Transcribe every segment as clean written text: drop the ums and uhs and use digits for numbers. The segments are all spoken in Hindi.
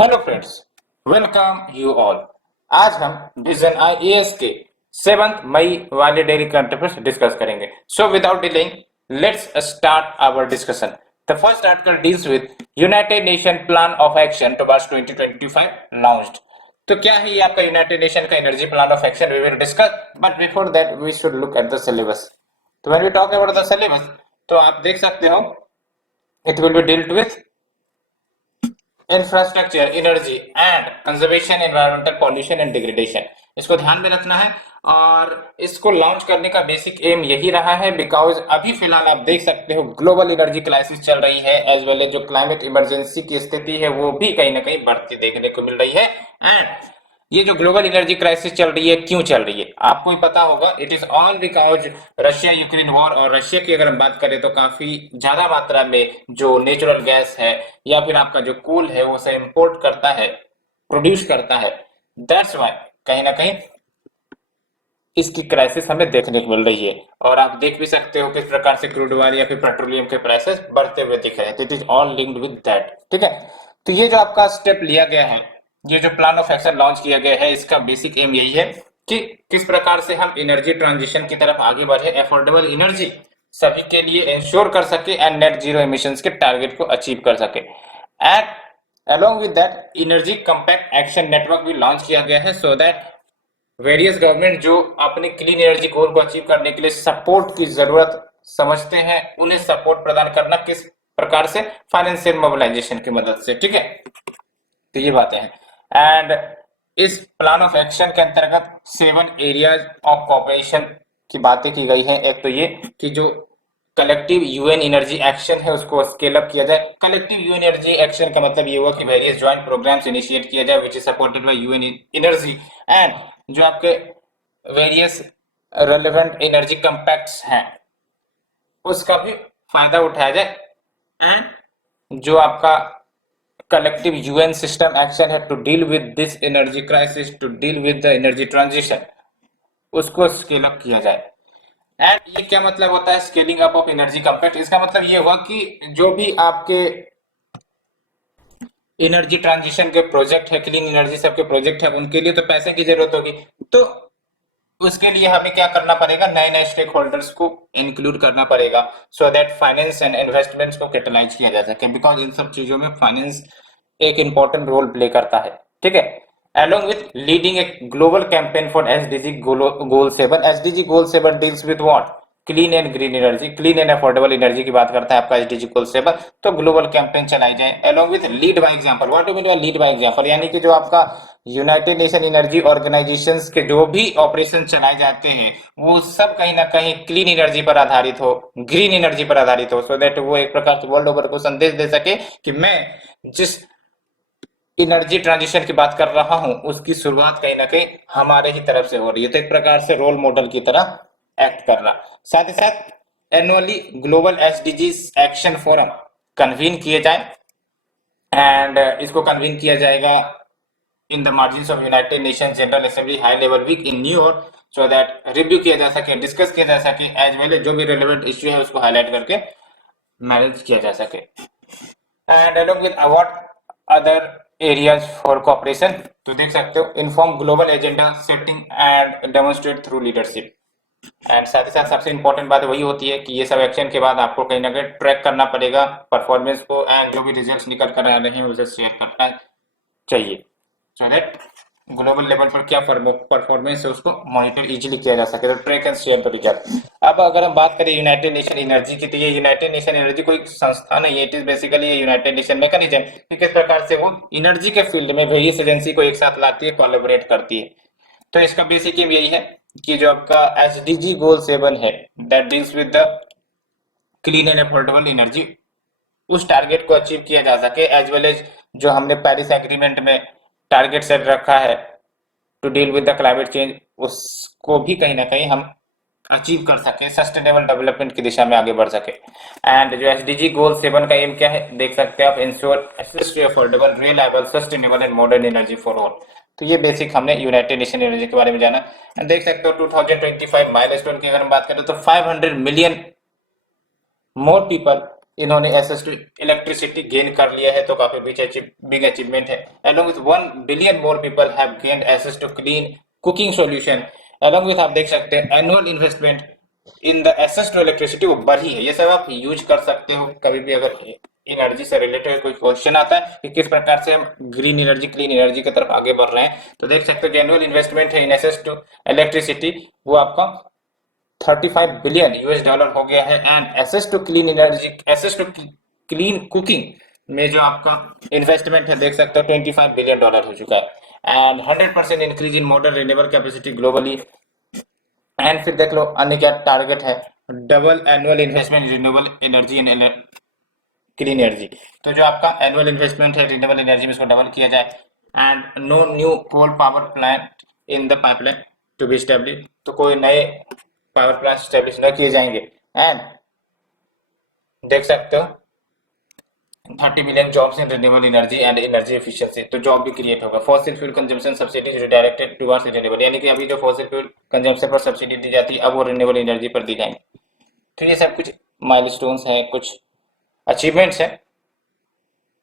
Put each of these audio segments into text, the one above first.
Hello friends, welcome you all. आज हम विजन आईएएस के 7 मई वाले डेली करंट अफेयर्स डिस्कस करेंगे। So without delaying, let's start our discussion. The first article deals with United Nation plan of action towards 2025 launched. तो क्या है ये आपका यूनाइटेड नेशन का energy plan of action? We will discuss, but before that we should look at the syllabus. तो when we talk about the syllabus, तो आप देख सकते हो it will be dealt with infrastructure, energy and conservation, environmental pollution and degradation. इसको ध्यान में रखना है और इसको लॉन्च करने का बेसिक एम यही रहा है बिकॉज अभी फिलहाल आप देख सकते हो ग्लोबल एनर्जी क्राइसिस चल रही है, एज वेल एज जो क्लाइमेट इमरजेंसी की स्थिति है वो भी कहीं ना कहीं बढ़ती देखने को मिल रही है। एंड ये जो ग्लोबल एनर्जी क्राइसिस चल रही है, क्यों चल रही है आपको ही पता होगा। It is all because Russia Ukraine war. और रशिया की अगर हम बात करें तो काफी ज्यादा मात्रा में जो नेचुरल गैस है या फिर आपका जो कोल है वो से इंपोर्ट करता है, प्रोड्यूस करता है। दैट्स वाई कहीं ना कहीं इसकी क्राइसिस हमें देखने को मिल रही है। और आप देख भी सकते हो किस प्रकार से क्रूड ऑयल या फिर पेट्रोलियम के प्राइसेस बढ़ते हुए दिख रहे हैं। It is all linked with that. ठीक है, तो ये जो आपका स्टेप लिया गया है, ये जो प्लान ऑफ एक्शन लॉन्च किया गया है, इसका बेसिक एम यही है कि किस प्रकार से हम एनर्जी ट्रांजिशन की तरफ आगे बढ़े, अफोर्डेबल एनर्जी सभी के लिए इंश्योर कर सके एंड नेट जीरो एमिशंस के टारगेट को अचीव कर सके। And along with that energy compact action network भी लॉन्च किया गया है सो दैट वेरियस गवर्नमेंट जो अपने क्लीन एनर्जी गोल को अचीव करने के लिए सपोर्ट की जरूरत समझते हैं, उन्हें सपोर्ट प्रदान करना किस प्रकार से, फाइनेंशियल मोबिलाइजेशन की मदद से। ठीक है, तो ये बातें हैं। एंड इस प्लान ऑफ एक्शन के अंतर्गत 7 एरियाज ऑफ कॉपरेशन की बातें की गई हैं। एक तो ये कि जो कलेक्टिव यूएन एनर्जी एक्शन है उसको स्केल अप किया जाए। कलेक्टिव यूएन एनर्जी एक्शन का मतलब ये हुआ कि वेरियस ज्वाइंट प्रोग्राम्स इनिशिएट किया जाए which is supported by UN energy. And जो आपके वेरियस रेलेवेंट एनर्जी कंपैक्ट्स हैं उसका भी फायदा उठाया जाए। एंड जो आपका कलेक्टिव यूएन सिस्टम एक्शन है to deal with this energy crisis, to deal with the energy transition, उसको स्केल अप किया जाए। एंड ये क्या मतलब होता है scaling up of energy compact? इसका मतलब ये हुआ कि जो भी आपके एनर्जी ट्रांजिशन के प्रोजेक्ट है, क्लीन एनर्जी सबके प्रोजेक्ट है, उनके लिए तो पैसे की जरूरत होगी। तो उसके लिए हमें क्या करना पड़ेगा, नए नए स्टेक होल्डर्स को इंक्लूड करना पड़ेगा so that finance and investments को कैटलाइज किया जा सके, बिकॉज इन सब चीजों में फाइनेंस एक इंपॉर्टेंट रोल प्ले करता है। ठीक है, along with leading a global campaign for SDG goal 7। SDG goal 7 deals with what? Clean and green energy, clean and affordable energy की बात करता है आपका एसडीजी गोल 7। तो ग्लोबल कैंपेन चलाई जाए along with lead by example. What do mean by lead by example? यानी कि जो आपका यूनाइटेड नेशन एनर्जी ऑर्गेनाइजेशंस के जो भी ऑपरेशन चलाए जाते हैं वो सब कहीं ना कहीं क्लीन एनर्जी पर आधारित हो, ग्रीन एनर्जी पर आधारित हो, सो दैट वो एक प्रकार से वर्ल्ड ओवर को संदेश दे सके कि मैं जिस एनर्जी ट्रांजिशन की बात कर रहा हूं उसकी शुरुआत कहीं ना कहीं हमारे ही तरफ से हो रही है। तो एक प्रकार से रोल मॉडल की तरह एक्ट करना। साथ ही साथ annually global SDG action forum convene किए जाए एंड इसको कन्वीन किया जाएगा in the margin of United Nation General Assembly high level week in New York so that review किया जा सके, डिस्कस किया जा सके, एज वेल जो भी रिलेवेंट इश्यू है उसको हाईलाइट करके मैनेज किया जा सके। And along with what other areas for cooperation, तो देख सकते हो inform global agenda setting and demonstrate through leadership. And साथ ही साथ सबसे इंपॉर्टेंट बात वही होती है कि ये सब एक्शन के बाद आपको कहीं ना कहीं ट्रैक करना पड़ेगा परफॉर्मेंस को एंड जो भी रिजल्ट्स निकल कर आ रहे हैं उसे शेयर करना चाहिए सो दैट ग्लोबल लेवल पर क्या परफॉर्मेंस है उसको मॉनिटर इजीली किया जा सके। तो track and share the result. अब अगर हम बात करें यूनाइटेड नेशन एनर्जी की, तो ये यूनाइटेड नेशन एनर्जी कोई संस्था नहीं है, it is basically United nation mechanism कि किस प्रकार से वो एनर्जी के फील्ड में वेरियस एजेंसी को एक साथ लाती है, कोलैबोरेट करती है। तो इसका बेसिक एम यही है कि जो आपका एसडीजी गोल 7 है that deals with the clean and affordable energy, उस टारगेट को अचीव किया जा सके, एज वेल एज जो हमने पेरिस एग्रीमेंट में टारगेट सेट रखा है to deal with the climate change, उसको भी कहीं ना कहीं हम अचीव कर सके, सस्टेनेबल डेवलपमेंट की दिशा में आगे बढ़ सके। एंड जो एसडीजी गोल 7 का एम क्या है देख सकते हैं आप, ensure access to affordable reliable sustainable and modern energy for all. तो ये बेसिक हमने यूनाइटेड नेशन एनर्जी के बारे में जाना। देख सकते हो 2025 माइलस्टोन की अगर हम बात करें तो 500 मिलियन मोर पीपल इन्होंने एक्सेस टू इलेक्ट्रिसिटी गेन कर लिया है, तो काफी बिग अचीवमेंट है। Along with 1 billion more people have gained access to clean cooking solution. Along with आप देख सकते हैं annual investment in the access to electricity वो बढ़ी है। ये सब आप यूज कर सकते हो कभी भी अगर एनर्जी से रिलेटेड कोई क्वेश्चन आता है कि किस प्रकार से हम ग्रीन एनर्जी क्लीन एनर्जी की तरफ आगे बढ़ रहे हैं, तो देख सकते हो कि एनुअल इन्वेस्टमेंट है इन एक्सेस टू इलेक्ट्रिसिटी वो आपका 35 बिलियन यूएस डॉलर हो गया है। And access to clean energy, access to clean cooking में जो आपका इन्वेस्टमेंट है देख सकते हो 25 बिलियन डॉलर हो चुका है। And 100% increase in modern renewable capacity globally. And फिर देख लो अन्य क्या टारगेट है, double annual investment renewable energy and clean energy. तो जो आपका एनुअल इन्वेस्टमेंट है रिन्यूएबल एनर्जी में इसको डबल किया जाए। And no new coal power plant in the pipeline to be establish, तो कोई नए पावर प्लांट स्टेब्लिश न किए जाएंगे। एंड देख सकते हो 30 billion jobs in renewable energy and energy efficiency, तो जॉब भी क्रिएट होगा। Fossil fuel consumption subsidies redirected towards renewable, यानी कि अभी जो फॉसिल फ्यूल कंजम्पशन पर सब्सिडी दी जाती है अब वो रिन्यूएबल एनर्जी पर दी जाएंगी। तो ये सब कुछ माइलस्टोन्स हैं, कुछ अचीवमेंट्स हैं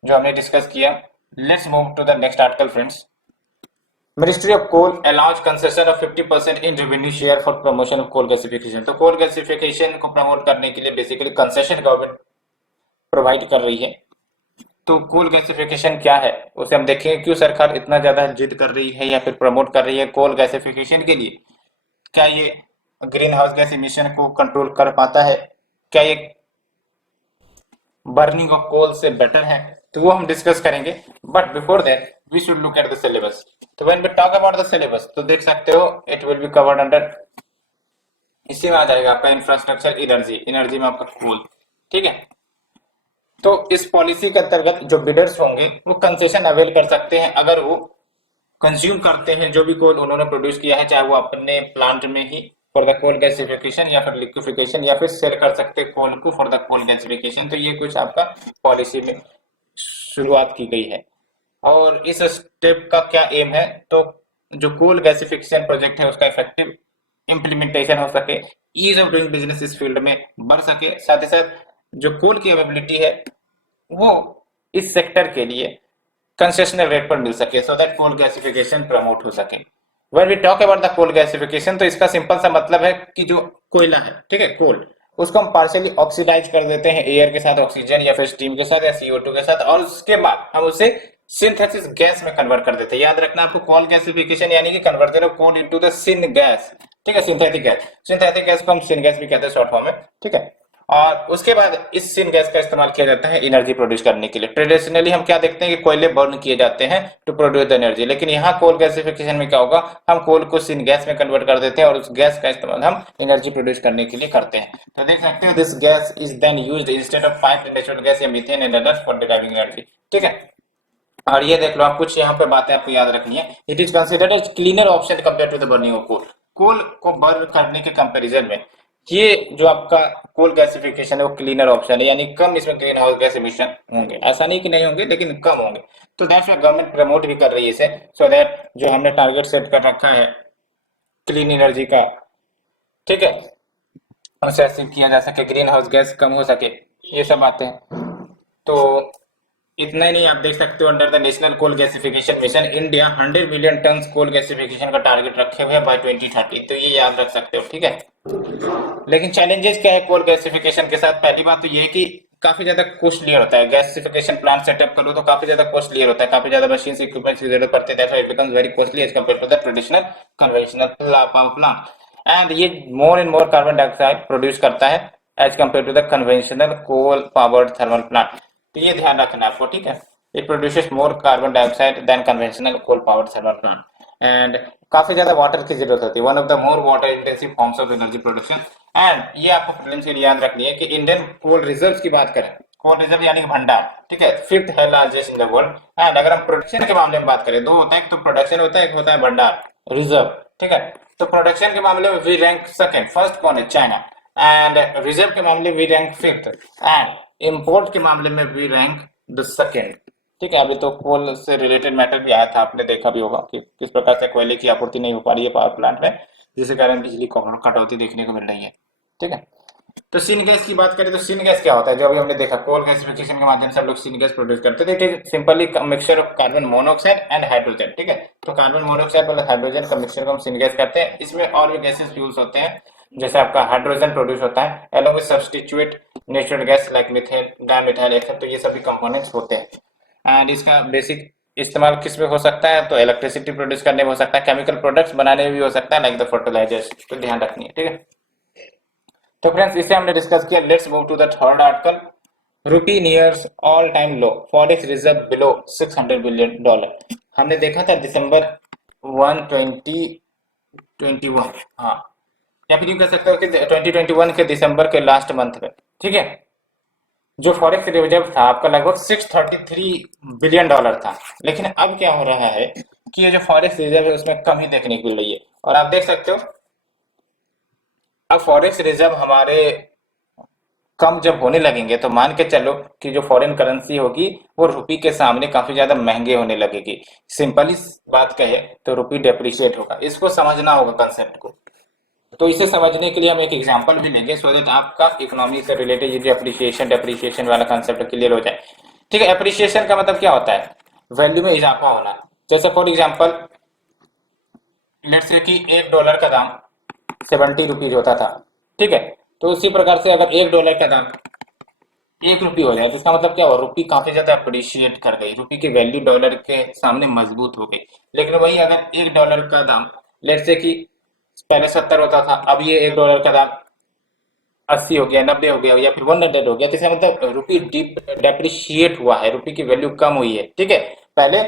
जो हमने डिस्कस किया। Let's move to the next article friends. Ministry of coal allows concession of 50% in revenue share for promotion of coal gasification. तो कोल गैसिफिकेशन को प्रमोट करने के लिए बेसिकली कंसेशन गवर्नमेंट प्रोवाइड कर रही है। तो कोल गैसिफिकेशन क्या है उसे हम देखेंगे, क्यों सरकार इतना ज्यादा जिद कर रही है या फिर प्रमोट कर रही है कोल गैसिफिकेशन के लिए। क्या ये ग्रीन हाउस गैस इमिशन को कंट्रोल कर पाता है, क्या ये बर्निंग ऑफ कोल से बेटर है, तो वो हम डिस्कस करेंगे। But before that we should look at the syllabus. तो when we talk about the syllabus तो देख सकते हो it will be covered under, इसी में आ जाएगा आपका इंफ्रास्ट्रक्चर एनर्जी, एनर्जी में आपका कोल, ठीक है। तो इस पॉलिसी के अंतर्गत जो बिडर्स होंगे वो कंसेशन अवेल कर सकते हैं अगर वो कंज्यूम करते हैं जो भी कोल उन्होंने प्रोड्यूस किया है, चाहे वो अपने प्लांट में ही फॉर द कोल गैसिफिकेशन या फिर लिक्विफिकेशन, या फिर सेल कर सकते हैं कोल को फॉर द कोल गैसिफिकेशन। तो ये कुछ आपका पॉलिसी में शुरुआत की गई है। और इस स्टेप का क्या एम है, तो जो कोल गैसिफिकेशन प्रोजेक्ट है उसका इफेक्टिव इम्प्लीमेंटेशन हो सके, ईज ऑफ डूइंग बिजनेस इस फील्ड में बढ़ सके, साथ ही साथ जो कोल की अवेलेबिलिटी है वो इस सेक्टर के लिए कंसेशनल रेट पर मिल सके, so that coal gasification promote हो सके। When we talk about the coal gasification तो इसका सिंपल सा मतलब है कि जो कोयला है, ठीक है, कोल, उसको हम पार्शियली ऑक्सीडाइज कर देते हैं एयर के साथ, ऑक्सीजन या फिर स्टीम के साथ या CO2 के साथ, और उसके बाद हम उसे सिंथेसिस गैस में कन्वर्ट कर देते हैं। याद रखना आपको, कोल गैसिफिकेशन यानी कि conversion of coal into the syngas, ठीक है, सिंथेटिक गैस। सिंथेटिक गैस को हम सिन गैस भी कहते हैं शॉर्ट फॉर्म में, ठीक है। और उसके बाद इस सिन गैस का इस्तेमाल किया जाता है एनर्जी प्रोड्यूस करने के लिए। ट्रेडिशनली हम क्या देखते हैं कि कोयले बर्न किए जाते हैं टू प्रोड्यूस द एनर्जी, लेकिन यहाँ कोल गैसिफिकेशन में क्या होगा, हम कोल को सिन गैस में कन्वर्ट कर देते हैं और उस गैस का इस्तेमाल हम एनर्जी प्रोड्यूस करने के लिए करते हैं। तो देख सकते हो this gas is then used instead of piped natural gas या methane and others for deriving energy, ठीक है। और ये देख लो आप, कुछ यहाँ पे बातें आपको याद रखनी है। It is considered as cleaner option compare to the burning of coal. Coal को बर्न करने के कंपैरिजन में ये जो आपका कोल गैसिफिकेशन है वो क्लीनर ऑप्शन है, यानी कम इसमें ग्रीन हाउस गैस एमिशन होंगे। ऐसा नहीं कि नहीं होंगे, लेकिन कम होंगे। तो दैट्स व्हाई गवर्नमेंट प्रमोट भी कर रही है इसे, सो दैट जो हमने टारगेट सेट कर रखा है क्लीन एनर्जी का, ठीक है, उसे अचीव किया जा सके, ग्रीन हाउस गैस कम हो सके, ये सब बातें हैं। तो इतना ही नहीं, आप देख सकते हो under the national coal gasification mission India 100 million ton coal gasification का टारगेट रखे हुए हैं बाय 2030। तो ये याद रख सकते हो, ठीक है। लेकिन चैलेंजेस क्या है कोल गैसिफिकेशन के साथ, पहली बात तो ये है कि काफी ज्यादा कॉस्टलियर होता है। गैसिफिकेशन प्लांट सेटअप करो तो काफी ज्यादा कॉस्टलियर होता है, काफी ज्यादा मशीन इक्विपमेंट्स की जरूरत पड़ती है, that's why it becomes very costly as compare to the traditional conventional power plant. And ये more and more carbon dioxide produce करता है as compare to the conventional coal powered thermal plant. तो ये ध्यान रखना है आपको, ठीक है। It produces more carbon dioxide than conventional coal powered thermal plant. And काफी ज्यादा वाटर की जरूरत होती है, one of the more water intensive forms of energy production. And ये आपको प्रीलिम्स के लिए याद रखनी है कि इंडियन कोल रिजर्व्स की बात करें, कोल रिजर्व यानी कि भंडार, ठीक है, फिफ्थ है largest in the world. And अगर हम प्रोडक्शन के मामले में बात करें, दो होता है, एक तो प्रोडक्शन होता है, एक होता है भंडार रिजर्व, ठीक है। तो प्रोडक्शन के मामले में वी रैंक सेकंड, फर्स्ट कौन है, चाइना। एंड रिजर्व के मामले में we rank fifth, and import के मामले में वी रैंक द सेकंड, ठीक है। अभी तो कोल से रिलेटेड मैटर भी आया था, आपने देखा भी होगा कि किस प्रकार से कोयले की आपूर्ति नहीं हो पा रही है पावर प्लांट में, जिसके कारण बिजली कटौती देखने को मिल रही है, ठीक है। तो सीन गैस की बात करें तो सीन गैस क्या होता है, जो अभी हमने देखा कोल गैसिफिकेशन के माध्यम से हम लोग सीन गैस प्रोड्यूस करते थे। देखिए simply mixture of carbon monoxide and hydrogen, ठीक है। तो कार्बन मोनोऑक्साइड प्लस हाइड्रोजन का मिक्सचर को हम सीन गैस करते हैं। इसमें और भी गैसेस फ्यूल्स होते हैं, जैसे आपका हाइड्रोजन प्रोड्यूस होता है along with substitute natural gas like methane, dimethyl ether, तो ये सभी कंपोनेंट्स होते हैं। एंड इसका बेसिक इस्तेमाल किस में हो सकता है, तो इलेक्ट्रिसिटी प्रोड्यूस करने में हो सकता है, केमिकल प्रोडक्ट्स बनाने में भी हो सकता है लाइक द फर्टिलाइजर्स, तो ध्यान रखनी है, ठीक है। तो फ्रेंड्स इसे हमने डिस्कस किया। Let's move to the third article. Rupee nears all time low, forex reserve below $600 billion. हमने देखा था दिसंबर 2021, हाँ, या फिर यूं कह सकते हो कि 2021 के दिसंबर के लास्ट मंथ में, ठीक है, जो फॉरेक्स रिजर्व था आपका लगभग $633 बिलियन था। लेकिन अब क्या हो रहा है कि ये जो फॉरेक्स रिजर्व है उसमें कमी देखने को मिल रही है। और आप देख सकते हो अब फॉरेक्स रिजर्व हमारे कम जब होने लगेंगे तो मान के चलो कि जो फॉरेन करेंसी होगी वो रुपी के सामने काफी ज्यादा महंगे होने लगेगी। सिंपली बात कहे तो रुपी डेप्रिशिएट होगा, इसको समझना होगा कंसेप्ट को। तो इसे समझने के लिए हम एक एग्जांपल भी लेंगे सो दैट आपका इकोनॉमी से रिलेटेड ये जो अप्रिसिएशन डेप्रिसिएशन वाला कंसेप्ट क्लियर हो जाए, ठीक है। अप्रिसिएशन का मतलब क्या होता है, वैल्यू में इजाफा होना। जैसे फॉर एग्जांपल लेट्स से कि $1 का दाम 70 रुपीज होता था, ठीक है। तो उसी प्रकार से अगर $1 का दाम 1 रुपये हो जाए तो इसका मतलब क्या हुआ, रुपी काफी ज्यादा अप्रिशिएट कर गई, रुपी की वैल्यू डॉलर के सामने मजबूत हो गई। लेकिन वही अगर $1 का दाम लेट्स से कि पहले 70 होता था, अब ये $1 का दाम 80 हो गया, 90 हो गया या फिर 100 हो गया, तो इसका मतलब रुपी डेप्रिशिएट हुआ है, रुपी की वैल्यू कम हुई है, ठीक है। पहले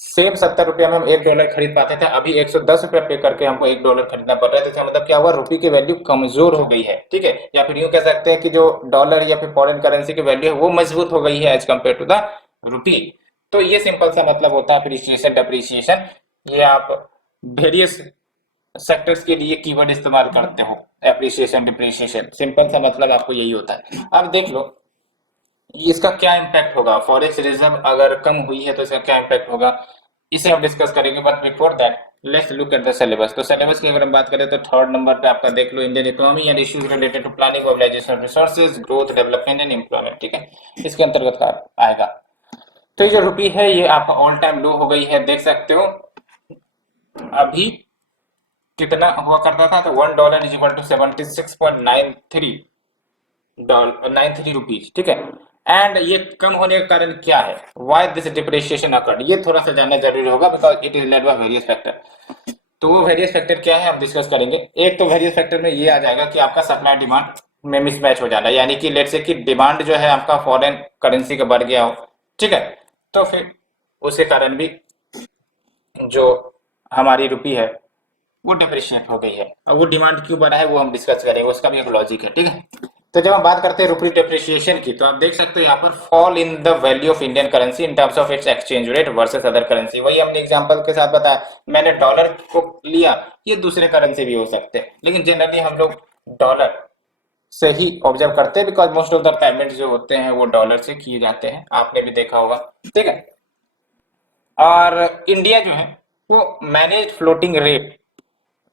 सेम 70 रुपया में हम $1 खरीद पाते थे, अभी $110 पे करके हमको $1 खरीदना पड़ रहा है। तो इसका मतलब क्या हुआ, रुपी की वैल्यू कमजोर हो गई है, ठीक है। या फिर यूं कह सकते हैं कि जो डॉलर या फिर फॉरेन करेंसी की वैल्यू है वो मजबूत हो गई है as compared to the rupee. तो ये सिंपल सा मतलब होता है अप्रिसिएशन डेप्रिसिएशन। ये आप वेरियस सेक्टर्स के लिए कीवर्ड इस्तेमाल करते हो, एप्रिसिएशन डिप्रिसिएशन, सिंपल सा मतलब आपको यही होता है। अब देख लो इसका क्या इम्पैक्ट होगा, फॉरेक्स रिजर्व अगर कम हुई है तो इसका क्या इम्पैक्ट होगा, इसे हम डिस्कस करेंगे। But before that let's look at the syllabus. तो सिलेबस की अगर हम बात करें तो थर्ड नंबर पे आपका देख लो Indian economy and issues related to planning mobilization resources growth development and employment, ठीक है, इसके अंतर्गत का आएगा। तो ये जो रुपी है ये आपका ऑल टाइम लो हो गई है, देख सकते हो। अभी कितना हुआ करता था, तो $1 इज इक्वल टू 76.93 रुपीज, ठीक है। एंड ये कम होने का कारण क्या है, व्हाई दिस डिप्रिसिएशन अकर्ड, ये थोड़ा सा जानना जरूरी होगा because it is led by various factor. तो वो वेरियस फैक्टर क्या है हम डिस्कस करेंगे। एक तो वेरियस फैक्टर में ये आ जाएगा कि आपका सप्लाई डिमांड में मिसमैच हो जाना, यानी कि लेट से कि डिमांड जो है आपका फॉरेन करेंसी का बढ़ गया हो, ठीक है, तो फिर उसके कारण भी जो हमारी रुपी है वो डिप्रिशिएट हो गई है। और वो डिमांड क्यों बढ़ा है वो हम डिस्कस करेंगे, उसका भी एक लॉजिक है, ठीक है। तो जब हम बात करते हैं रुपी डिप्रिशिएशन की, तो आप देख सकते हो यहाँ पर fall in the value of Indian currency in terms of its exchange rate versus other currency. वही हमने एग्जांपल के साथ बताया, मैंने डॉलर को लिया, ये दूसरे करेंसी भी हो सकते हैं, लेकिन जनरली हम लोग डॉलर से ही ऑब्जर्व करते हैं because most of the payment जो होते हैं वो डॉलर से किए जाते हैं, आपने भी देखा होगा, ठीक है। और इंडिया जो है वो मैनेज फ्लोटिंग रेट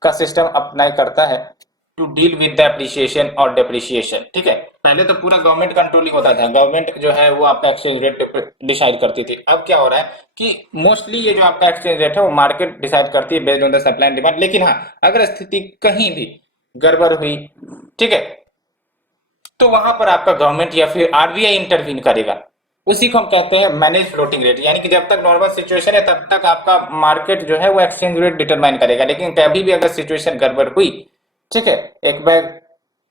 का सिस्टम अप्लाई करता है to deal with the appreciation और डेप्रिसिएशन, ठीक है। पहले तो पूरा गवर्नमेंट कंट्रोल ही होता था, गवर्नमेंट जो है वो आपका एक्सचेंज रेट डिसाइड करती थी। अब क्या हो रहा है कि मोस्टली ये जो आपका एक्सचेंज रेट है वो मार्केट डिसाइड करती है based on the supply and demand. लेकिन हाँ, अगर स्थिति कहीं भी गड़बड़ हुई, ठीक है, तो वहां पर आपका गवर्नमेंट या फिर आरबीआई इंटरवीन करेगा। उसी को हम कहते हैं मैनेज फ्लोटिंग रेट, यानी कि जब तक नॉर्मल सिचुएशन है तब तक आपका मार्केट जो है वो एक्सचेंज रेट डिटरमाइन करेगा। लेकिन कभी भी अगर सिचुएशन गड़बड़ हुई, ठीक है, एक बैग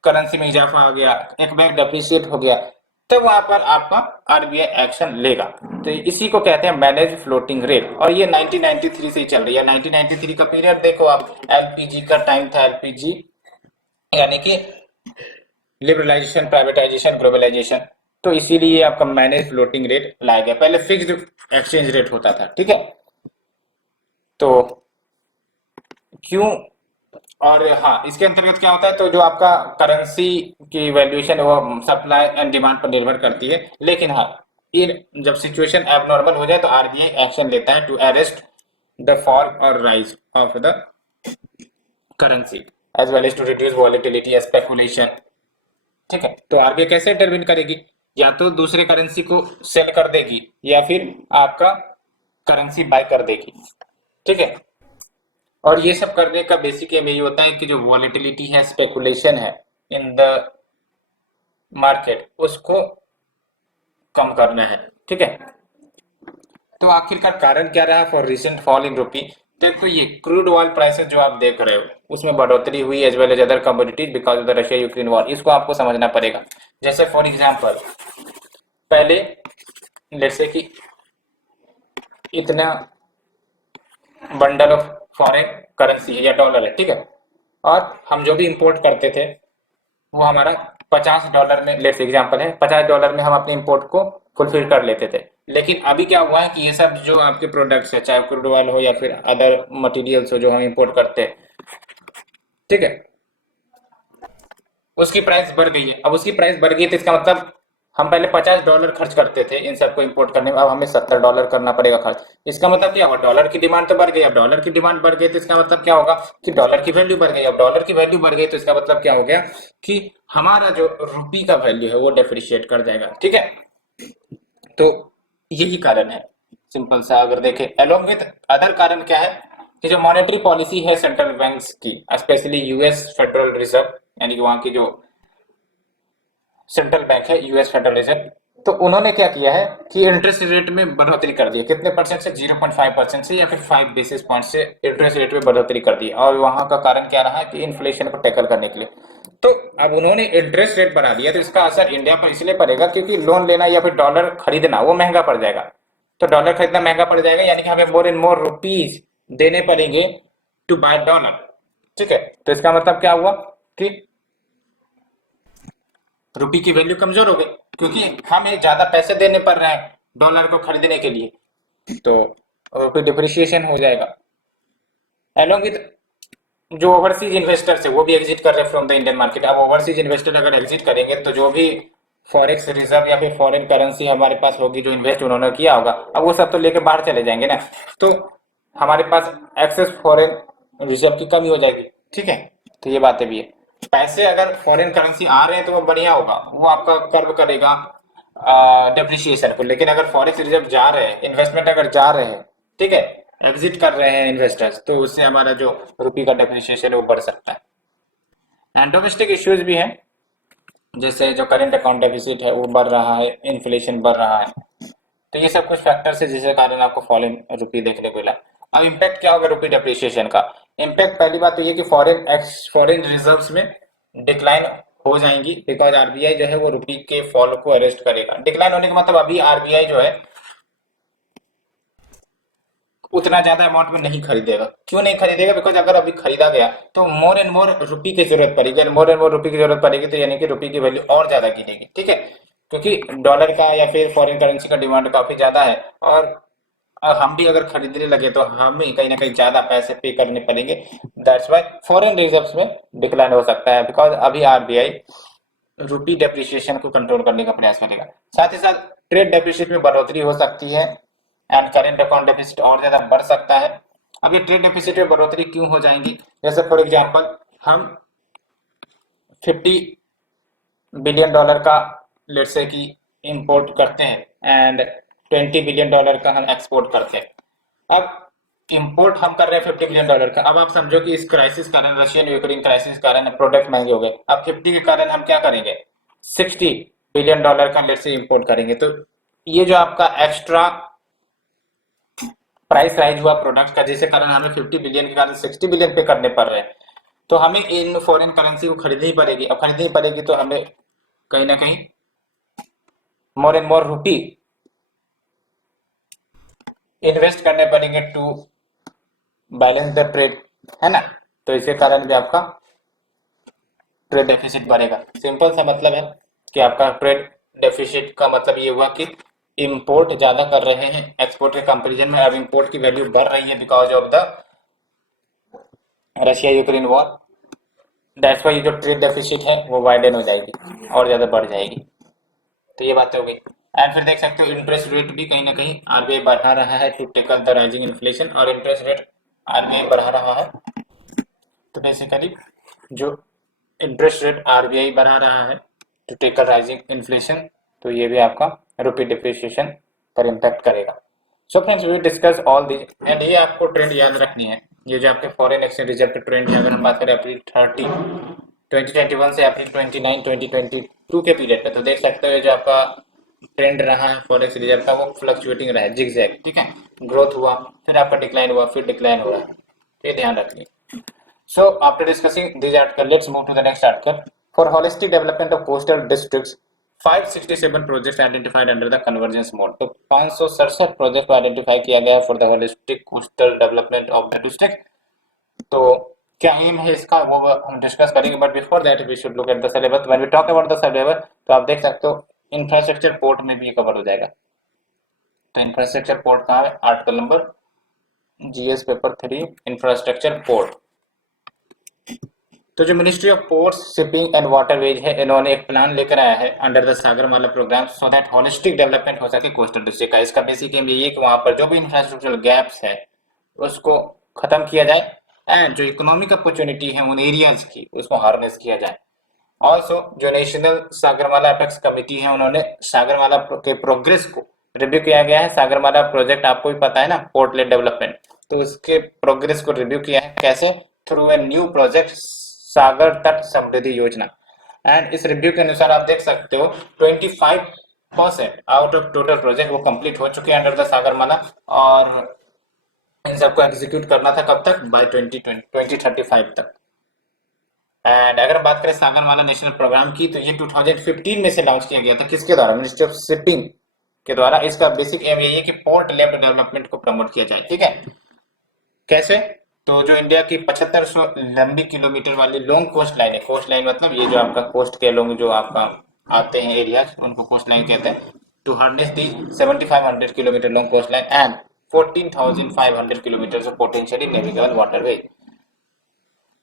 करेंसी में इजाफा आ गया, एक बैग डेप्रिसिएट हो गया, तब वहां पर आपका आरबीआई एक्शन लेगा। तो इसी को कहते हैं मैनेज फ्लोटिंग रेट। और ये 1993 से ही चल रही है। 1993 का पीरियड देखो आप, एलपीजी का टाइम था, एलपीजी यानी कि लिबरलाइजेशन, प्राइवेटाइजेशन, ग्लोबलाइजेशन। तो इसीलिए आपका मैनेज फ्लोटिंग रेट लाया गया, पहले फिक्स्ड एक्सचेंज रेट होता था, ठीक है। तो क्यों, और हाँ, इसके अंतर्गत क्या होता है, तो जो आपका करेंसी की वैल्यूएशन है वो सप्लाई एंड डिमांड पर निर्भर करती है। लेकिन हाँ, ये जब सिचुएशन एबनॉर्मल हो जाए तो आरबीआई एक्शन लेता है टू अरेस्ट द फॉल और rise of the currency as well as to reduce volatility, speculation, ठीक है, तो आरबीआई कैसे डिटरमिन करेगी, या तो दूसरे करेंसी को सेल कर देगी या फिर आपका करेंसी बाय कर देगी। ठीक है, और ये सब करने का बेसिक एम यही होता है कि जो वॉलेटिलिटी है, स्पेकुलेशन है इन द मार्केट, उसको कम करना है। ठीक है, तो आखिरकार कारण क्या रहा फॉर रिसेंट फॉल इन रुपी। देखो ये क्रूड ऑयल प्राइसेस जो आप देख रहे हो उसमें बढ़ोतरी हुई as well as other commodities because of the Russia Ukraine war, इसको आपको समझना पड़ेगा। जैसे फॉर एग्जांपल पहले लेट्स से कि इतना बंडल ऑफ फॉरेन करेंसी या डॉलर है, ठीक है, और हम जो भी इंपोर्ट करते थे वो हमारा $50 में, लेट्स एग्जांपल है, $50 में हम अपने इंपोर्ट को फुलफिल कर लेते थे। लेकिन अभी क्या हुआ है कि ये सब जो आपके प्रोडक्ट्स है, चाहे क्रूड ऑयल हो या फिर अदर मटेरियल्स हो जो हम इंपोर्ट करते हैं, ठीक है, उसकी प्राइस बढ़ गई है। अब उसकी प्राइस बढ़ गई है तो इसका मतलब हम पहले $50 खर्च करते थे इन सबको इंपोर्ट करने में, अब हमें $70 करना पड़ेगा खर्च। इसका मतलब क्या होगा, डॉलर की डिमांड तो बढ़ गई। अब डॉलर की डिमांड बढ़ गई तो इसका मतलब क्या होगा कि डॉलर की वैल्यू बढ़ गई। अब डॉलर की वैल्यू बढ़ गई तो इसका मतलब क्या हो गया कि हमारा जो रुपी का वैल्यू है वो डेप्रिशिएट कर जाएगा। ठीक है, तो यही कारण है सिंपल सा। अगर देखें अलोंग विद अदर कारण क्या है कि जो मॉनेटरी पॉलिसी है सेंट्रल बैंक्स की, स्पेशली यूएस फेडरल रिजर्व, यानी कि वहां की जो सेंट्रल बैंक है यूएस फेडरल रिजर्व, तो उन्होंने क्या किया है कि इंटरेस्ट रेट में बढ़ोतरी कर दी है। कितने परसेंट से, 0.5% से या फिर 5 बेसिस पॉइंट से इंटरेस्ट रेट में बढ़ोतरी कर दी। और वहां का कारण क्या रहा है कि इन्फ्लेशन को टैकल करने के लिए। तो अब उन्होंने इंटरेस्ट रेट बढ़ा दिया तो इसका असर इंडिया पर इसलिए पड़ेगा क्योंकि लोन लेना या फिर डॉलर खरीदना वो महंगा पड़ जाएगा। तो डॉलर खरीदना महंगा पड़ जाएगा यानी कि हमें मोर एंड मोर रुपीज देने पड़ेंगे टू बाय डॉलर। ठीक है, तो इसका मतलब क्या हुआ कि रुपी की वैल्यू कमजोर हो गई क्योंकि हमें ज्यादा पैसे देने पड़ रहे हैं डॉलर को खरीदने के लिए, तो रुपी डिप्रिसिएशन हो जाएगा। एलोंग विद जो ओवरसीज इन्वेस्टर्स है वो भी एग्जिट कर रहे हैं फ्रॉम द इंडियन मार्केट। अब ओवरसीज इन्वेस्टर अगर एग्जिट करेंगे तो जो भी फॉरेक्स रिजर्व या फिर फॉरेन करेंसी हमारे पास होगी जो इन्वेस्ट उन्होंने किया होगा, अब वो सब तो लेके बाहर चले जाएंगे ना, तो हमारे पास एक्सेस फॉरेन रिजर्व की कमी हो जाएगी। ठीक है, तो ये बातें भी है। पैसे अगर फॉरेन करेंसी आ रहे हैं तो वो बढ़िया होगा, वो आपका कर्व करेगा डेप्रिसिएशन को। लेकिन अगर फॉरेक्स रिजर्व जा रहे हैं, इन्वेस्टमेंट अगर जा रहे हैं, ठीक है, एग्जिट कर रहे हैं इन्वेस्टर्स, तो उससे हमारा जो रुपी का डेप्रिसिएशन है वो बढ़ सकता है। एंड डोमेस्टिक इश्यूज भी हैं, जैसे जो करंट अकाउंट डेफिसिट है वो बढ़ रहा है, इन्फ्लेशन बढ़ रहा है, तो ये सब कुछ फैक्टर्स है जिसके कारण आपको फॉरेन रुपी देखने को मिला। अब इम्पैक्ट क्या होगा रुपी डेप्रिसिएशन का। इम्पैक्ट पहली बात तो ये कि फॉरेन रिजर्व्स में डिक्लाइन हो जाएंगी बिकॉज आरबीआई जो है वो रुपी के फॉल को अरेस्ट करेगा। डिक्लाइन होने का मतलब अभी आरबीआई जो है उतना ज्यादा अमाउंट में नहीं खरीदेगा। क्यों नहीं खरीदेगा, बिकॉज अगर अभी खरीदा गया तो मोर एंड मोर रुपी की जरूरत पड़ेगी, मोर एंड मोर रुपी की जरूरत पड़ेगी तो यानी कि रुपी की वैल्यू और ज्यादा गिरेगी। ठीक है, क्योंकि डॉलर का या फिर फॉरेन करेंसी का डिमांड काफी ज्यादा है और हम भी अगर खरीदने लगे तो हमें कहीं ना कहीं ज्यादा पैसे पे करने पड़ेंगे। दैट्स वाई फॉरेन रिजर्व्स में डिक्लाइन हो सकता है बिकॉज अभी आरबीआई रुपी डेप्रिसिएशन को कंट्रोल करने का प्रयास करेगा। साथ ही साथ ट्रेड डेफिसिट में बढ़ोतरी हो सकती है एंड करेंट अकाउंट डेफिसिट और ज्यादा बढ़ सकता है। अब ये ट्रेड डेफिसिट में बढ़ोतरी क्यों हो जाएंगी, जैसे फॉर एग्जांपल हम $50 बिलियन का लेट्स से कि इंपोर्ट करते हैं एंड $20 बिलियन का हम एक्सपोर्ट करते हैं। अब इंपोर्ट हम कर रहे हैं $50 बिलियन का। अब आप समझो कि इस क्राइसिस कारण, रशियन यूक्रेन क्राइसिस कारण प्रोडक्ट महंगे हो गए। अब 50 के कारण हम क्या करेंगे, $60 बिलियन का लेट्स से इंपोर्ट करेंगे। तो ये जो आपका एक्स्ट्रा प्राइस राइज हुआ प्रोडक्ट का जिसके कारण हमें 50 बिलियन के कारण 60 बिलियन पे करने पड़ रहे हैं, तो हमें इन फॉरेन करेंसी को खरीदनी पड़ेगी। अब खरीदनी पड़ेगी तो हमें कहीं ना कहीं मोर एंड मोर रुपी इन्वेस्ट करने पड़ेंगे टू बैलेंस द ट्रेड, है ना। तो इसके कारण भी आपका ट्रेड डेफिसिट बढ़ेगा। सिंपल सा मतलब है कि आपका ट्रेड डेफिसिट का मतलब ये हुआ कि इंपोर्ट ज्यादा कर रहे हैं एक्सपोर्ट के कंपैरिजन में। अब इंपोर्ट की वैल्यू बढ़ रही है because of the Russia Ukraine war. That's why जो ट्रेड डेफिसिट है वो वाइडन हो जाएगी और ज्यादा बढ़ जाएगी। तो ये बात हो गई। एंड फिर देख सकते हो इंटरेस्ट रेट भी कहीं ना कहीं आरबीआई बढ़ा रहा है to tackle the rising inflation, और इंटरेस्ट रेट आरबीआई बढ़ा रहा है। तो बेसिकली जो इंटरेस्ट रेट आरबीआई बढ़ा रहा है टू टेकल राइजिंग इन्फ्लेशन, तो ये भी आपका रुपी डिप्रिसिएशन पर इम्पैक्ट करेगा। So friends we discuss all these and ये आपको ट्रेंड याद रखनी है। ये जो आपके फॉरेन एक्सचेंज रिजर्व के ट्रेंड है, अगर हम बात करें अप्रैल 30 2021 से अप्रैल 29 2022 के पीरियड पे, तो देख सकते हो जो आपका ट्रेंड रहा है फॉरेक्स रिजर्व का वो फ्लक्चुएटिंग रहा है, जिगजैग, ठीक है। ग्रोथ हुआ, फिर आपका डिक्लाइन हुआ, फिर डिक्लाइन हुआ, ये ध्यान रखिए। So after discussing this article let's move to the next article. For holistic development of coastal districts 567 projects identified under the convergence mode, तो 567 प्रोजेक्ट को आइडेंटिफाई किया गया for the holistic coastal development of the district. तो क्या एम है इसका वो हम डिस्कस करेंगे, but before that we should look at the syllabus. When we talk about the syllabus तो आप देख सकते हो इंफ्रास्ट्रक्चर पोर्ट में भी कवर हो जाएगा। तो इंफ्रास्ट्रक्चर पोर्ट कहाँ है, article number GS paper 3 infrastructure port. तो जो ministry of ports shipping and waterways है, इन्होंने एक प्लान लेकर आया है under the Sagarmala program so that holistic development हो सके कोस्टल डिस्ट्रिक्ट का। इसका बेसिक एम यही है कि वहां पर जो भी इंफ्रास्ट्रक्चरल गैप्स है उसको खत्म किया जाए एंड जो इकोनॉमिक अपॉर्चुनिटी है उन एरियाज की उसको हार्नेस किया जाए। ऑल्सो जो नेशनल सागरमाला अपेक्स कमेटी है उन्होंने सागरमाला के प्रोग्रेस को रिव्यू किया गया है। सागरमाला प्रोजेक्ट आपको भी पता है ना, पोर्ट लेड डेवलपमेंट, तो उसके प्रोग्रेस को रिव्यू किया है कैसे, थ्रू ए न्यू प्रोजेक्ट सागर तट समृद्धि योजना। एंड इस रिव्यू के अनुसार आप देख सकते हो 25% आउट ऑफ टोटल प्रोजेक्ट वो कंप्लीट हो चुके हैं अंडर द सागरमाला, और इन सबको एग्जीक्यूट करना था कब तक, बाय 2035 तक। एंड अगर बात करें सागरमाला नेशनल प्रोग्राम की, तो ये 2015 में से लॉन्च किया गया था, किसके द्वारा, मिनिस्ट्री ऑफ शिपिंग के द्वारा। इसका बेसिक एम यही है कि पोर्ट लेड डेवलपमेंट को प्रमोट किया जाए, ठीक है। कैसे, तो जो इंडिया की 7500 लंबी किलोमीटर वाली लॉन्ग कोस्ट लाइन है, कोस्ट लाइन मतलब ये जो आपका कोस्ट के लॉन्ग जो आपका आते हैं एरियाज उनको कोस्ट लाइन कहते हैं। To harness the 7500 kilometer long coast line and 14,500 kilometer of potentially navigable waterway.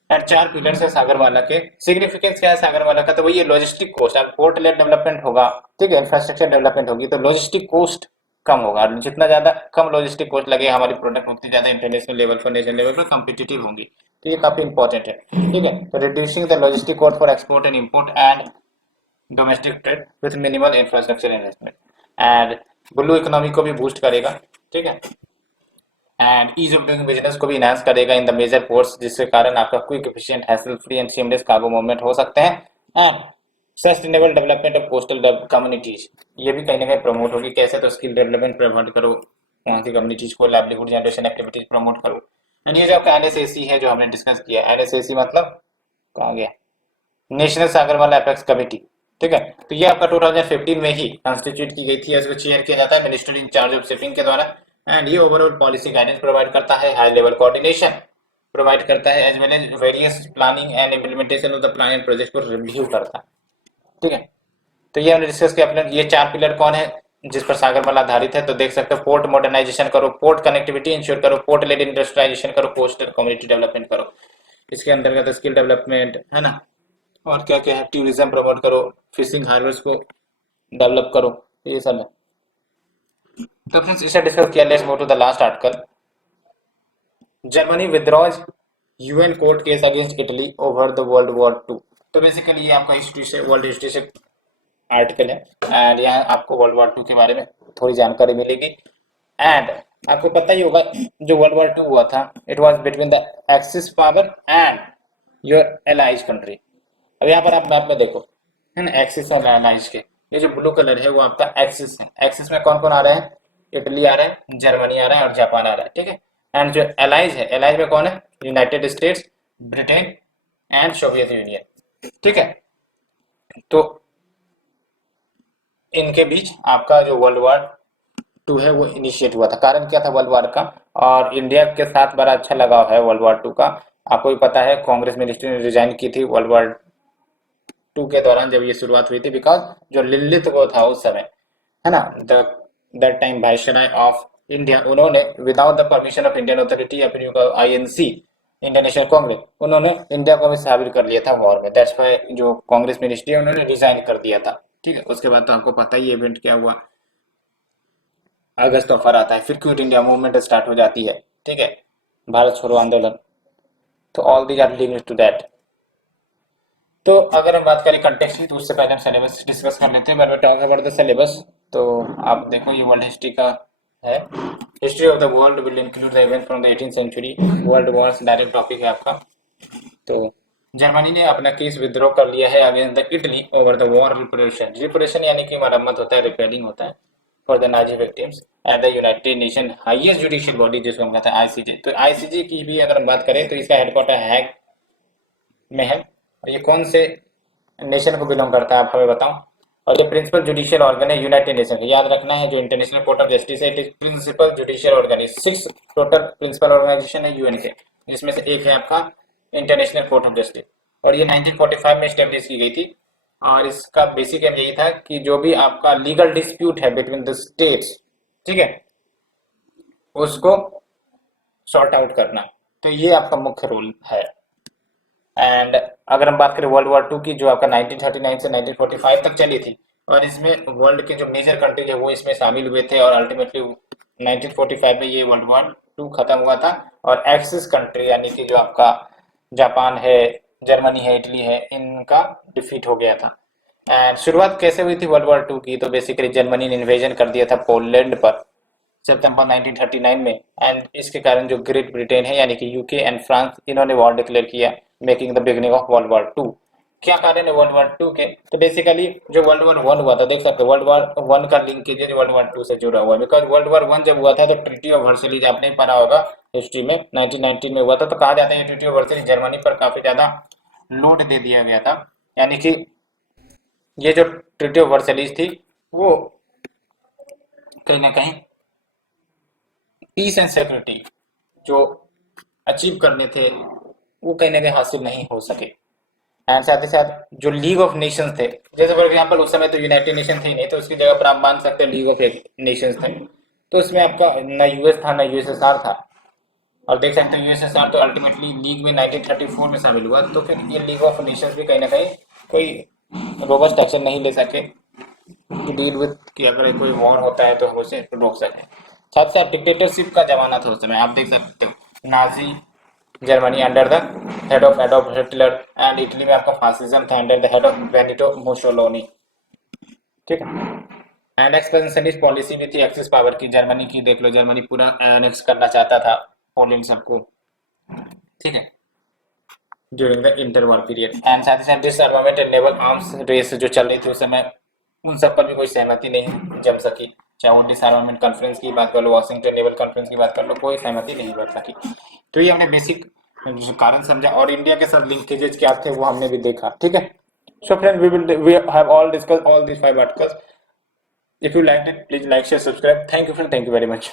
And 4 pillars है सागरमाला के। सिग्निफिकेंस क्या है सागरमाला का, तो वही है लॉजिस्टिक कोस्ट। अब पोर्ट लेड डेवलपमेंट होगा, ठीक है, इंफ्रास्ट्रक्चर डेवलपमेंट होगी तो लॉजिस्टिक कोस्ट कम होगा। जितना ज्यादा कम लॉजिस्टिक कोस्ट लगे हमारी प्रोडक्ट उतनी ज्यादा इंटरनेशनल लेवल पर, नेशनल लेवल पर कॉम्पिटिटिव होंगी। तो ये काफी इंपॉर्टेंट है, ठीक है। तो reducing the logistic cost for export and import and domestic trade with minimal infrastructure investment and blue economy को भी बूस्ट करेगा, ठीक है। And ease of doing business को भी इनहांस करेगा इन द मेजर पोर्ट्स, जिसके कारण आपका quick, efficient, hassle free and seamless cargo movement हो सकते हैं। And sustainable development of coastal communities, ये भी कहीं ना कहीं प्रमोट होगी। कैसे, तो स्किल डेवलपमेंट प्रमोट करो, वहाँ की कम्युनिटीज को लाइवलीहुड जनरेशन एक्टिविटीज प्रमोट करो। एंड ये जो आपका एनएसएसी है जो हमने डिस्कस किया, एनएसएसी मतलब कहाँ गया, नेशनल सागरमाला अपेक्स कमेटी, ठीक है। तो ये आपका 2015 में ही कॉन्स्टिट्यूट की गई थी। इसको चेयर किया जाता है minister in charge of shipping के द्वारा। एंड ये ओवरऑल पॉलिसी गाइडेंस प्रोवाइड करता है, हाई लेवल कोऑर्डिनेशन प्रोवाइड करता है, as well as various planning and implementation of the plan and project को रिव्यू करता है, ठीक है। तो ये हमने डिस्कस किया। ये 4 पिलर कौन है जिस पर सागरमाला आधारित है, तो देख सकते हो पोर्ट मॉडर्नाइजेशन करो, पोर्ट कनेक्टिविटी इंश्योर करो, पोर्ट लेड इंडस्ट्रियलाइजेशन करो, कोस्टल कम्युनिटी डेवलपमेंट करो। इसके अंतर्गत स्किल डेवलपमेंट है ना, और क्या क्या है, टूरिज्म प्रमोट करो, फिशिंग हार्बर्स को डेवलप करो, ये सब है। तो फ्रेंड्स इसे डिस्कस किया। Let's move to the last article. Germany withdraws UN court case against Italy over the world war 2। तो बेसिकली ये आपका हिस्ट्री से, वर्ल्ड हिस्ट्री से आर्टिकल है एंड यहाँ आपको वर्ल्ड वॉर 2 के बारे में थोड़ी जानकारी मिलेगी। एंड आपको पता ही होगा जो वर्ल्ड वॉर 2 हुआ था, it was between the axis power and your allies country. अब यहाँ पर आप मैप में देखो, है ना, एक्सिस और एलाइज के, ये जो ब्लू कलर है वो आपका एक्सिस है। एक्सिस में कौन कौन आ रहे हैं, इटली आ रहा है, जर्मनी आ रहा है और जापान आ रहा है, ठीक है। एंड जो एलाइज है, एलाइज में कौन है, United states, Britain and Soviet union, ठीक है। तो इनके बीच आपका जो वर्ल्ड वॉर 2 है वो इनिशिएट हुआ था। कारण क्या था वर्ल्ड वॉर का, और इंडिया के साथ बड़ा अच्छा लगाव है वर्ल्ड वॉर 2 का। आपको भी पता है कांग्रेस मिनिस्ट्री ने रिजाइन की थी वर्ल्ड वॉर 2 के दौरान जब ये शुरुआत हुई थी, बिकॉज जो लिलित वो था उस समय, है ना, that time viceroy of India, उन्होंने without the permission of Indian authority या फिर आईएनसी, इंडियन नेशनल कांग्रेस, उन्होंने इंडिया को भी शामिल कर लिया था वॉर में। दैट्स व्हाई जो कांग्रेस मिनिस्ट्री है उन्होंने रिजाइन कर दिया था, ठीक है। उसके बाद तो आपको पता ही इवेंट क्या हुआ, अगस्त ऑफर आता है, फिर क्विट इंडिया मूवमेंट स्टार्ट हो जाती है, ठीक है, भारत छोड़ो आंदोलन। तो all these are linked to that. तो अगर हम बात करें कंटेक्स्ट की, तो उससे पहले हम सिलेबस डिस्कस कर लेते हैं। But talk about the syllabus, तो आप देखो ये वर्ल्ड हिस्ट्री का है। History of the world will include the event from the 18th century. World wars direct topic है आपका। तो जर्मनी ने अपना केस विद्रॉ कर लिया है against the Italy over the war reparation. Reparation यानी कि मरम्मत होता है, रिपेयरिंग होता है for the Nazi victims at the United Nation highest judicial body, जिसको हम कहते हैं आईसीजे। तो आईसीजे की भी अगर हम बात करें तो इसका हेडक्वार्टर हैग में है। और ये कौन से नेशन को बिलोंग करता है आप हमें बताओ। और जो प्रिंसिपल जुडिशियल ऑर्गन है यूनाइटेड नेशन, याद रखना है जो इंटरनेशनल कोर्ट ऑफ जस्टिस है, it is principal judicial organ. 6 total principal organization है यूएन के, जिसमें से एक है आपका इंटरनेशनल कोर्ट ऑफ जस्टिस। और ये 1945 में स्टेब्लिश की गई थी। और इसका बेसिक एम यही था कि जो भी आपका लीगल डिस्प्यूट है बिटवीन द स्टेट्स, ठीक है, उसको सॉर्ट आउट करना। तो ये आपका मुख्य रोल है। एंड अगर हम बात करें वर्ल्ड वॉर टू की, जो आपका 1939 से 1945 तक चली थी, और इसमें वर्ल्ड के जो मेजर कंट्रीज है वो इसमें शामिल हुए थे, और अल्टीमेटली 1945 में ये वर्ल्ड वॉर टू खत्म हुआ था। और एक्सिस कंट्री यानी कि जो आपका जापान है, जर्मनी है, इटली है, इनका डिफीट हो गया था। एंड शुरुआत कैसे हुई थी वर्ल्ड वॉर टू की, तो बेसिकली जर्मनी ने इन्वेजन कर दिया था पोलैंड पर सितंबर 1939 में। एंड इसके कारण जो ग्रेट ब्रिटेन है यानी कि यूके एंड फ्रांस, इन्होंने वॉर डिक्लेयर किया, making the beginning of world war two. क्या कारण है वर्ल्ड वॉर टू के, तो बेसिकली जो वर्ल्ड वॉर वन हुआ था, देख सकते हो वर्ल्ड वॉर वन का लिंकेज वर्ल्ड वॉर टू से जुड़ा हुआ है। बिकॉज वर्ल्ड वॉर वन जब हुआ था तो ट्रीटी ऑफ वर्सलिज आपने पढ़ा होगा हिस्ट्री में, 1919 में हुआ था। तो कहा जाता है ट्रीटी ऑफ वर्सलिज जर्मनी पर काफी ज्यादा लोड दे दिया गया था। यानी कि ये जो ट्रीटी ऑफ वर्सलिज थी वो कहीं ना कहीं पीस एंड सिक्योरिटी जो अचीव करने थे वो कहीं ना कहीं हासिल नहीं हो सके। एंड साथ ही साथ जो लीग ऑफ नेशंस थे, जैसे फॉर एग्जांपल उस समय तो यूनाइटेड नेशन थे ही नहीं, तो उसकी जगह पर आप मान सकते हैं लीग ऑफ नेशंस थे। तो उसमें आपका ना यूएस था ना यूएसएसआर था। और देख सकते हैं यूएसएसआर तो अल्टीमेटली लीग में 1934 में शामिल हुआ। तो फिर ये लीग ऑफ नेशंस भी कहीं ना कहीं कोई रोबस्ट एक्शन नहीं ले सके टू डील विद कि अगर कोई वॉर होता है तो हम उसे रोक सकें। साथ साथ डिक्टेटरशिप का जमाना था उस समय, आप देख सकते हो Nazi Germany under the head of Adolf Hitler, and Italy में आपका फासिज्म था under the head of Benito Mussolini, ठीक है। एंड एक्सपेंशनिस्ट पॉलिसी भी थी एक्सिस पावर की, जर्मनी की देख लो, जर्मनी पूरा एनेक्स करना चाहता था पोलैंड सबको, ठीक है, during the inter war period. And साथ ही साथ disarmament and naval arms race जो चल रही थी उस समय, उन सब पर भी कोई सहमति नहीं जम सकी। चाहे वो डिसआर्मामेंट कॉन्फ्रेंस की बात कर लो, वाशिंगटन नेवल कॉन्फ्रेंस की बात कर लो, कोई सहमति नहीं बन सकी। तो ये हमने बेसिक कारण समझा, और इंडिया के साथ लिंकेजेस क्या थे वो हमने भी देखा, ठीक है। So friend, we have all discussed all these 5 articles. If you liked it, please like, share, subscribe. Thank you friend, thank you very much.